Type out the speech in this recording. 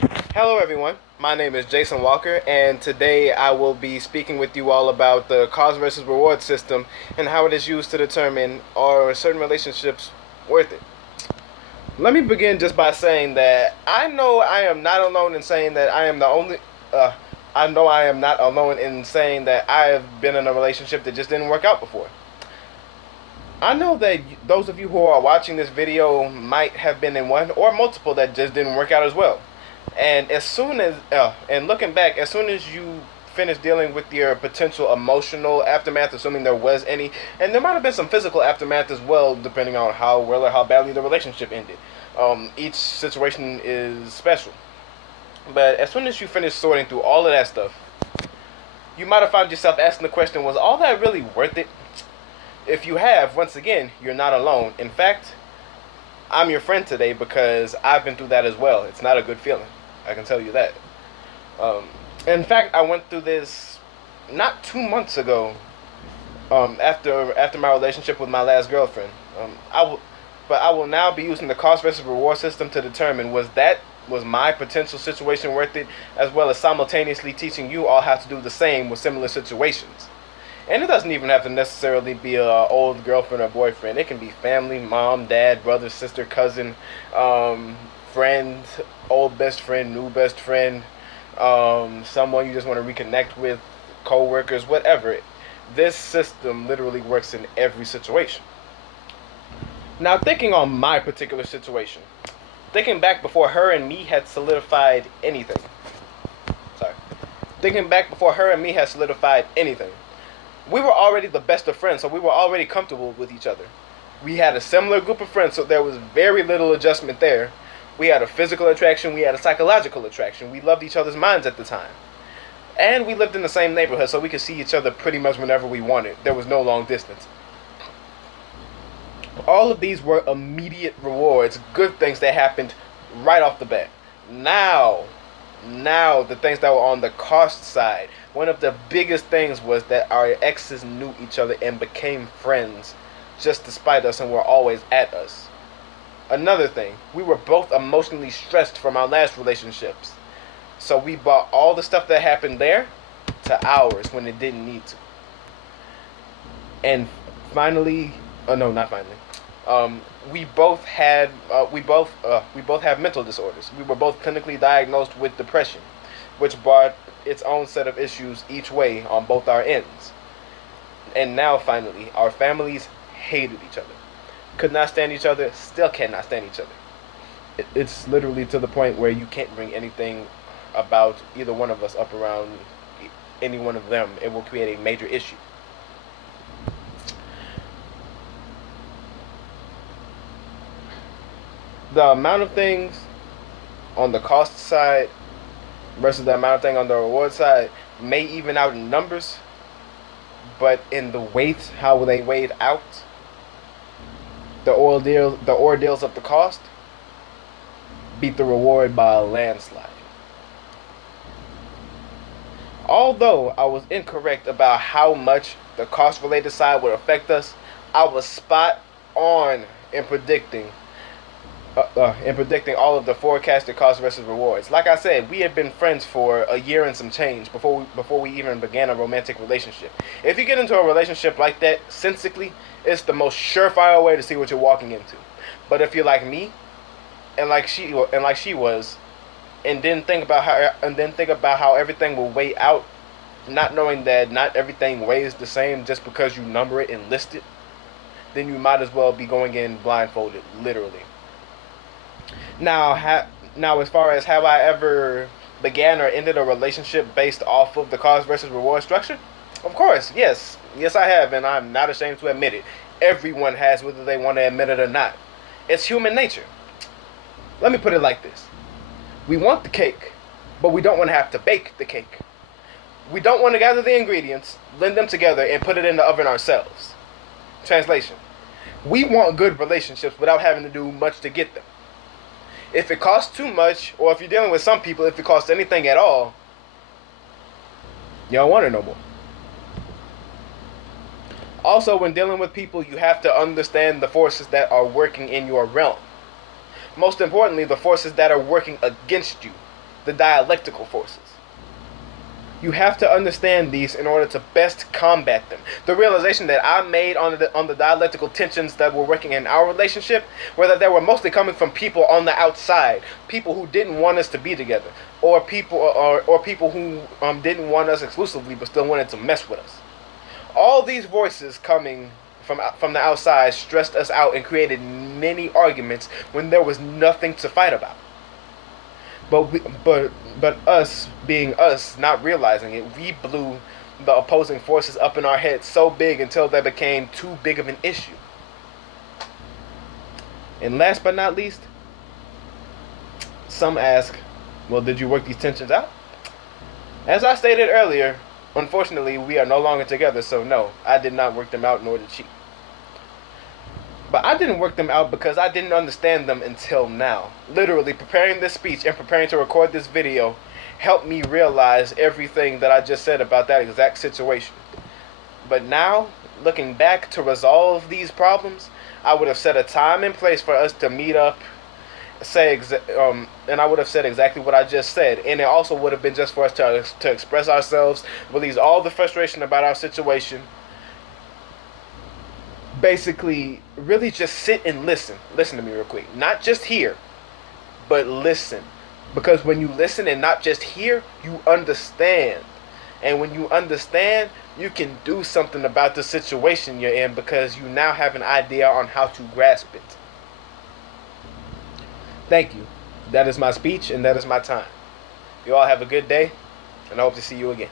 Hello, everyone. My name is Jason Walker, and today I will be speaking with you all about the cause versus reward system and how it is used to determine are certain relationships worth it. Let me begin just by saying that I know I am not alone in saying that I am the only. Uh, I know I am not alone in saying that I have been in a relationship that just didn't work out before. I know that those of you who are watching this video might have been in one or multiple that just didn't work out as well. And and looking back, as soon as you finish dealing with your potential emotional aftermath, assuming there was any, and there might have been some physical aftermath as well, depending on how well or how badly the relationship ended. Each situation is special. But as soon as you finish sorting through all of that stuff, you might have found yourself asking the question, was all that really worth it? If you have, once again, you're not alone. In fact, I'm your friend today because I've been through that as well. It's not a good feeling. I can tell you that. Um, in fact, I went through this not 2 months ago. After my relationship with my last girlfriend, I will now be using the cost versus reward system to determine was my potential situation worth it, as well as simultaneously teaching you all how to do the same with similar situations. And it doesn't even have to necessarily be a old girlfriend or boyfriend. It can be family, mom, dad, brother, sister, cousin, friend, old best friend, new best friend, someone you just want to reconnect with, co-workers, whatever. This system literally works in every situation. Now, thinking on my particular situation, thinking back before her and me had solidified anything. Sorry. Thinking back before her and me had solidified anything. We were already the best of friends, so we were already comfortable with each other. We had a similar group of friends, so there was very little adjustment there. We had a physical attraction, we had a psychological attraction. We loved each other's minds at the time. And we lived in the same neighborhood, so we could see each other pretty much whenever we wanted. There was no long distance. All of these were immediate rewards, good things that happened right off the bat. Now, the things that were on the cost side, one of the biggest things was that our exes knew each other and became friends just despite us and were always at us. Another thing, we were both emotionally stressed from our last relationships. So we brought all the stuff that happened there to ours when it didn't need to. And finally, oh no, not finally. We both have mental disorders. We were both clinically diagnosed with depression, which brought its own set of issues each way on both our ends. And now finally, our families hated each other, could not stand each other, still cannot stand each other. It's literally to the point where you can't bring anything about either one of us up around any one of them. It will create a major issue. The amount of things on the cost side versus the amount of thing on the reward side may even out in numbers, but in the weight, how they weighed out, the ordeals of the cost beat the reward by a landslide. Although I was incorrect about how much the cost related side would affect us, I was spot on in predicting all of the forecasted costs versus rewards. Like I said, we had been friends for a year and some change before we even began a romantic relationship. If you get into a relationship like that sensically, it's the most surefire way to see what you're walking into. But if you're like me, and like she was, and then think about how everything will weigh out, not knowing that not everything weighs the same just because you number it and list it, then you might as well be going in blindfolded, literally. Now, as far as have I ever began or ended a relationship based off of the cost versus reward structure? Of course, yes, I have, and I'm not ashamed to admit it. Everyone has, whether they want to admit it or not. It's human nature. Let me put it like this: we want the cake, but we don't want to have to bake the cake. We don't want to gather the ingredients, blend them together, and put it in the oven ourselves. Translation: we want good relationships without having to do much to get them. If it costs too much, or if you're dealing with some people, if it costs anything at all, you don't want it no more. Also, when dealing with people, you have to understand the forces that are working in your realm. Most importantly, the forces that are working against you. the dialectical forces. You have to understand these in order to best combat them. The realization that I made on the dialectical tensions that were working in our relationship were that they were mostly coming from people on the outside, people who didn't want us to be together, or people who didn't want us exclusively but still wanted to mess with us. All these voices coming from the outside stressed us out and created many arguments when there was nothing to fight about. But us being us, not realizing it, we blew the opposing forces up in our heads so big until they became too big of an issue. And last but not least, some ask, well, did you work these tensions out? As I stated earlier, unfortunately, we are no longer together, so no, I did not work them out, nor did she. But I didn't work them out because I didn't understand them until now. Literally, preparing this speech and preparing to record this video helped me realize everything that I just said about that exact situation. But now, looking back to resolve these problems, I would have set a time and place for us to meet up, and I would have said exactly what I just said. And it also would have been just for us to express ourselves, release all the frustration about our situation. Basically, really just sit and listen. Listen to me real quick. Not just hear, but listen. Because when you listen and not just hear, you understand. And when you understand, you can do something about the situation you're in because you now have an idea on how to grasp it. Thank you. That is my speech and that is my time. You all have a good day, and I hope to see you again.